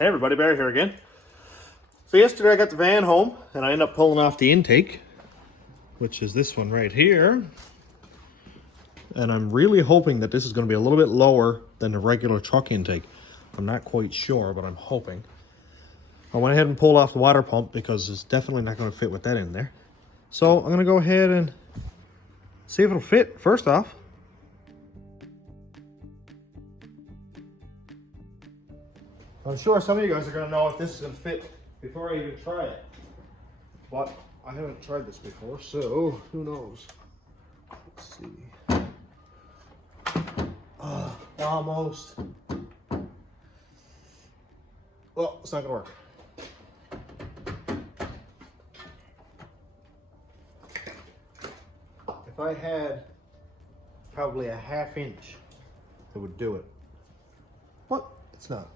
Hey everybody, Barry here again. So yesterday I got the van home and I ended up pulling off the intake, which is this one right here. And I'm really hoping that this is going to be a little bit lower than the regular truck intake. I'm not quite sure, but I'm hoping. I went ahead and pulled off the water pump because it's definitely not going to fit with that in there. So I'm going to go ahead and see if it'll fit first off. I'm sure some of you guys are going to know if this is going to fit before I even try it. But I haven't tried this before, so who knows? Let's see. Almost. Well, it's not going to work. If I had probably a ½ inch, it would do it. But it's not.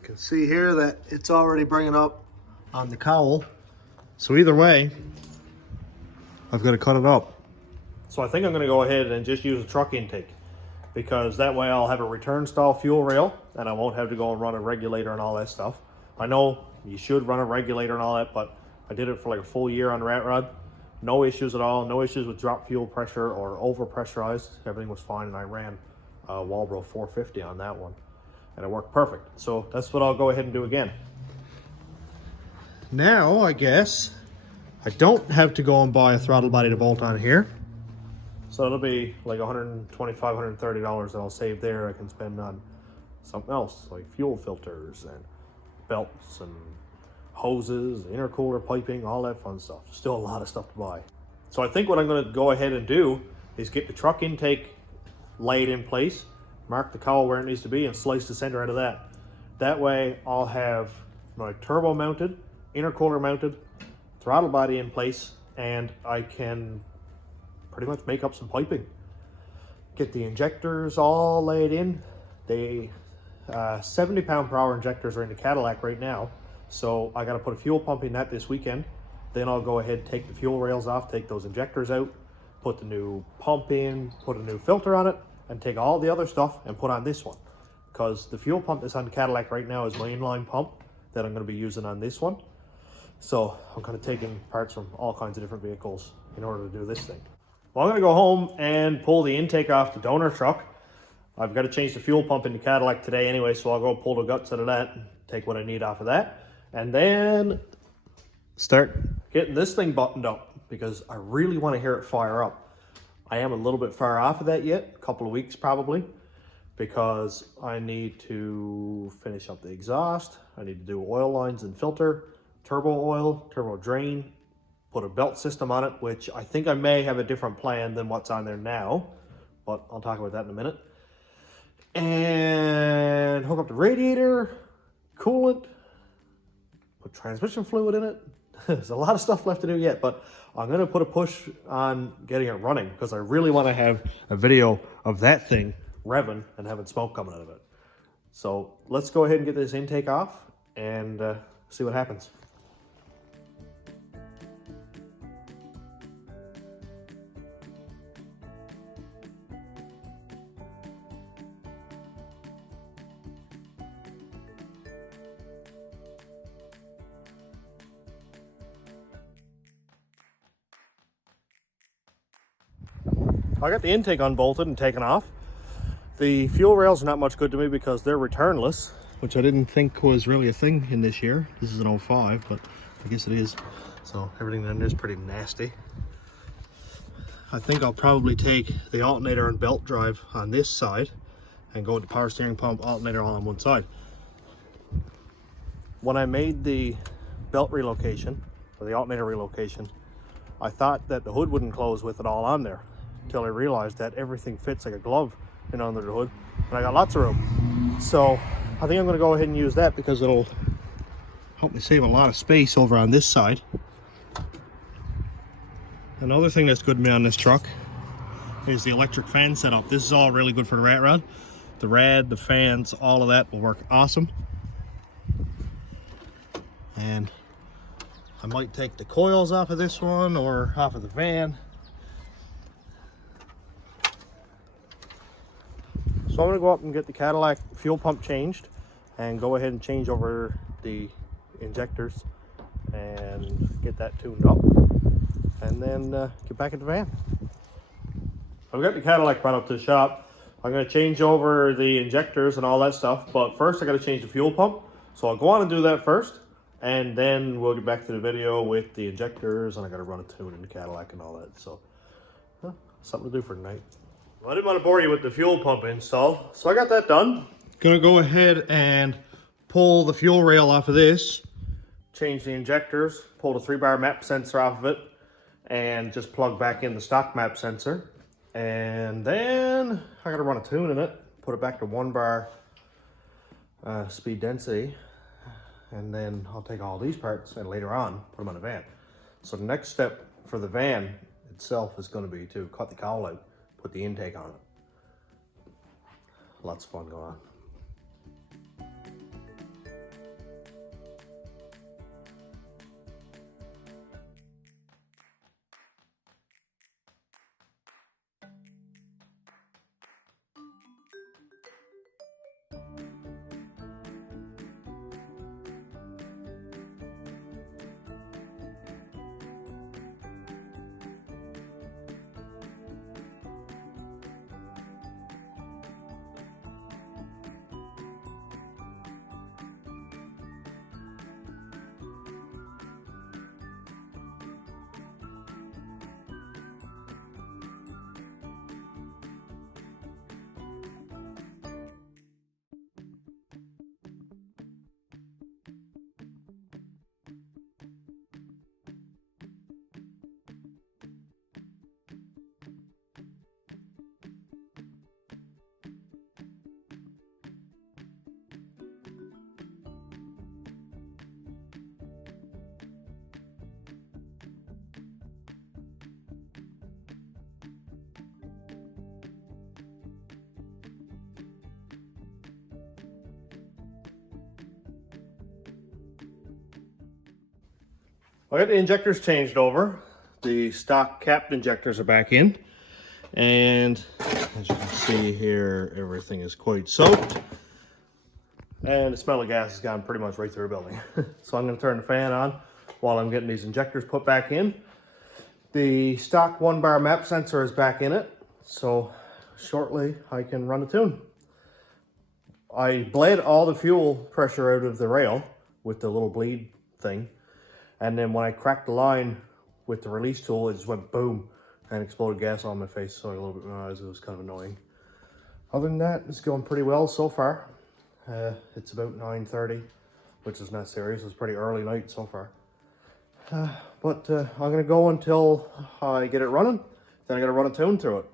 You can see here that it's already bringing up on the cowl. So either way, I've got to cut it up. So I think I'm going to go ahead and just use a truck intake, because that way I'll have a return style fuel rail and I won't have to go and run a regulator and all that stuff. I know you should run a regulator and all that, but I did it for like a full year on the rat rod. No issues at all. No issues with drop fuel pressure or over pressurized. Everything was fine, and I ran Walbro 450 on that one and it worked perfect. So that's what I'll go ahead and do again. Now I guess I don't have to go and buy a throttle body to bolt on here. So it'll be like $125, $130 that I'll save there. I can spend on something else like fuel filters and belts and hoses, intercooler piping, all that fun stuff. Still a lot of stuff to buy. So I think what I'm going to go ahead and do is get the truck intake laid in place, mark the cowl where it needs to be, and slice the center out of that. That way I'll have my turbo mounted, intercooler mounted, throttle body in place, and I can pretty much make up some piping. Get the injectors all laid in. They 70 pound-per-hour injectors are in the Cadillac right now, so I got to put a fuel pump in that this weekend. Then I'll go ahead, take the fuel rails off, take those injectors out, put the new pump in, put a new filter on it, and take all the other stuff and put on this one. Because the fuel pump that's on the Cadillac right now is my inline pump that I'm going to be using on this one. So I'm kind of taking parts from all kinds of different vehicles in order to do this thing. Well, I'm going to go home and pull the intake off the donor truck. I've got to change the fuel pump in the Cadillac today anyway, so I'll go pull the guts out of that and take what I need off of that. And then start getting this thing buttoned up, because I really want to hear it fire up. I am a little bit far off of that yet, a couple of weeks probably, because I need to finish up the exhaust. I need to do oil lines and filter, turbo oil, turbo drain, put a belt system on it, which I think I may have a different plan than what's on there now, but I'll talk about that in a minute. And hook up the radiator, coolant, put transmission fluid in it. There's a lot of stuff left to do yet, but I'm going to put a push on getting it running, because I really want to have a video of that thing revving and having smoke coming out of it. So let's go ahead and get this intake off and see what happens. I got the intake unbolted and taken off. The fuel rails are not much good to me because they're returnless, which I didn't think was really a thing in this year. This is an 05, but I guess it is. So everything in there is pretty nasty. I think I'll probably take the alternator and belt drive on this side and go with the power steering pump alternator all on one side. When I made the belt relocation, or the alternator relocation, I thought that the hood wouldn't close with it all on there, until I realized that everything fits like a glove in under the hood, and I got lots of room. So I think I'm going to go ahead and use that, because it'll help me save a lot of space over on this side. Another thing that's good to me on this truck is the electric fan setup. This is all really good for the rat rod. The rad, the fans, all of that will work awesome. And I might take the coils off of this one or off of the van. So I'm going to go up and get the Cadillac fuel pump changed. and go ahead and change over the injectors and get that tuned up, and then get back in the van. I've got the Cadillac brought up to the shop. I'm going to change over the injectors and all that stuff, but first I got to change the fuel pump. So I'll go on and do that first, and then we'll get back to the video with the injectors, and I got to run a tune in the Cadillac and all that. So something to do for tonight. Well, I didn't want to bore you with the fuel pump install, so I got that done. Gonna go ahead and pull the fuel rail off of this, change the injectors, pull the 3-bar map sensor off of it, and just plug back in the stock map sensor. And then I gotta run a tune in it, put it back to 1-bar speed density, and then I'll take all these parts and later on put them on the van. So the next step for the van itself is going to be to cut the cowl out, put the intake on it. Lots of fun going on. I got the injectors changed over. The stock capped injectors are back in. And as you can see here, everything is quite soaked. And the smell of gas has gone pretty much right through the building. So I'm going to turn the fan on while I'm getting these injectors put back in. The stock 1-bar map sensor is back in it. So shortly I can run a tune. I bled all the fuel pressure out of the rail with the little bleed thing. And then when I cracked the line with the release tool, it just went boom and exploded gas on my face. So I got a little bit of noise. It was kind of annoying. Other than that, it's going pretty well so far. It's about 9:30, which is not serious. It's pretty early night so far. But I'm going to go until I get it running. Then I got to run a tune through it.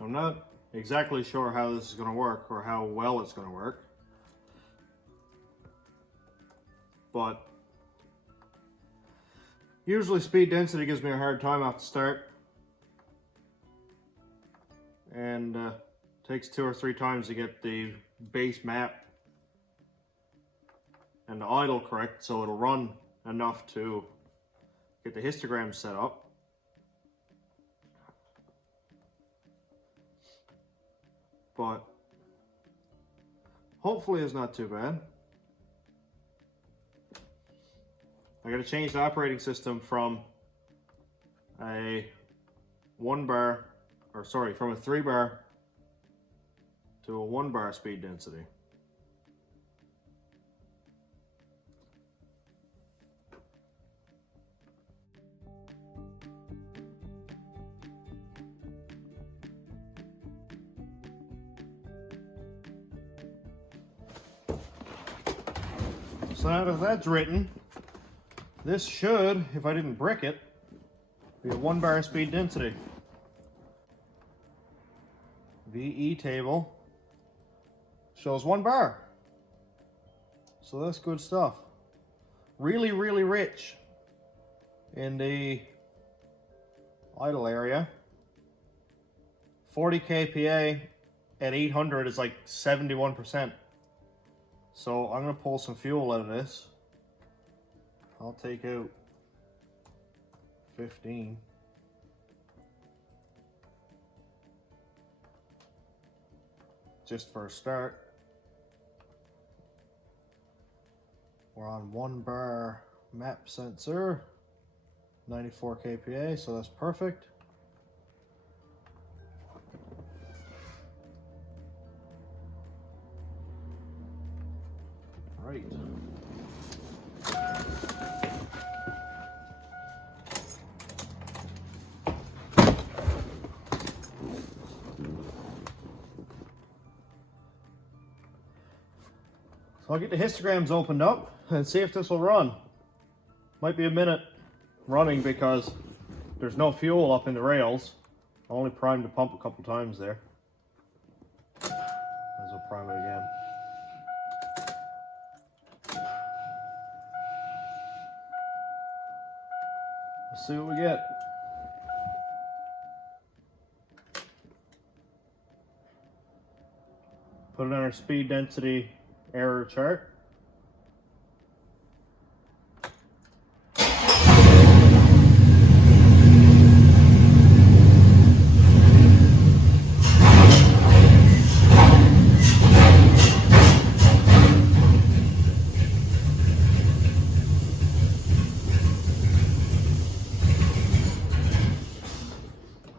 I'm not exactly sure how this is going to work or how well it's going to work, but usually speed density gives me a hard time off the start, and takes 2 or 3 times to get the base map and the idle correct, so it'll run enough to get the histogram set up. But hopefully it's not too bad. I got to change the operating system from a 1-bar, or sorry, from a 3-bar to a 1-bar speed density. So now that that's written, this should, if I didn't brick it, be a 1-bar speed density. VE table shows 1 bar. So that's good stuff. Really, really rich in the idle area. 40 kPa at 800 is like 71%. So I'm gonna pull some fuel out of this. I'll take out 15. Just for a start. We're on 1 bar map sensor, 94 kPa, so that's perfect. Right. So I'll get the histograms opened up and see if this will run. Might be a minute running because there's no fuel up in the rails. I only primed the pump a couple times there. Might as well prime it again. Let's see what we get. Put it on our speed density error chart.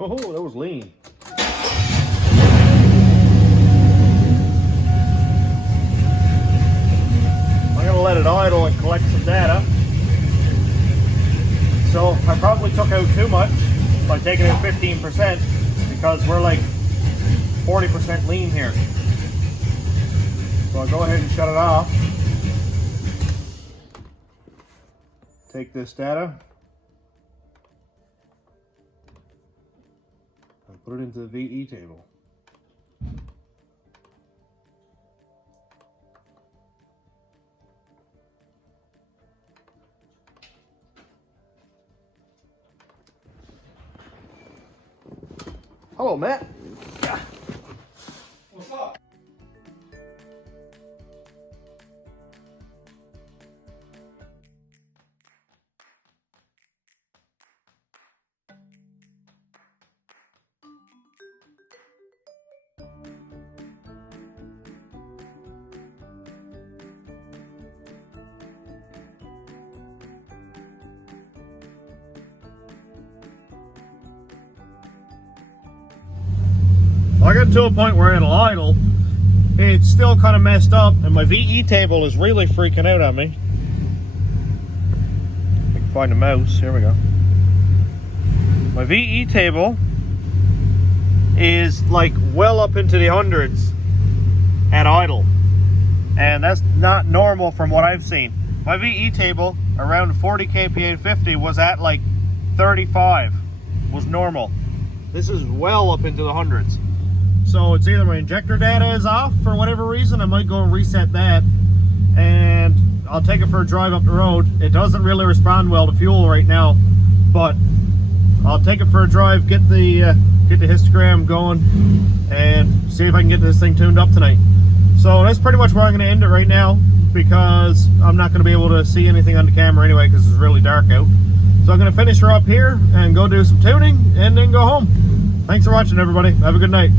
Oh, that was lean. I'm gonna let it idle and collect some data. So I probably took out too much by taking out 15% because we're like 40% lean here. So I'll go ahead and shut it off. Take this data. Put it into the VE table. Hello, Matt. Yeah. What's up? I got to a point where it'll idle. It's still kind of messed up, and my VE table is really freaking out on me. I can find a mouse. Here we go. My VE table is like well up into the hundreds at idle, and that's not normal from what I've seen. My VE table around 40 kPa and 50 was at like 35 was normal. This is well up into the hundreds. So it's either my injector data is off for whatever reason. I might go and reset that, and I'll take it for a drive up the road. It doesn't really respond well to fuel right now, but I'll take it for a drive, get the histogram going, and see if I can get this thing tuned up tonight. So that's pretty much where I'm going to end it right now, because I'm not going to be able to see anything on the camera anyway because it's really dark out. So I'm going to finish her up here and go do some tuning and then go home. Thanks for watching, everybody. Have a good night.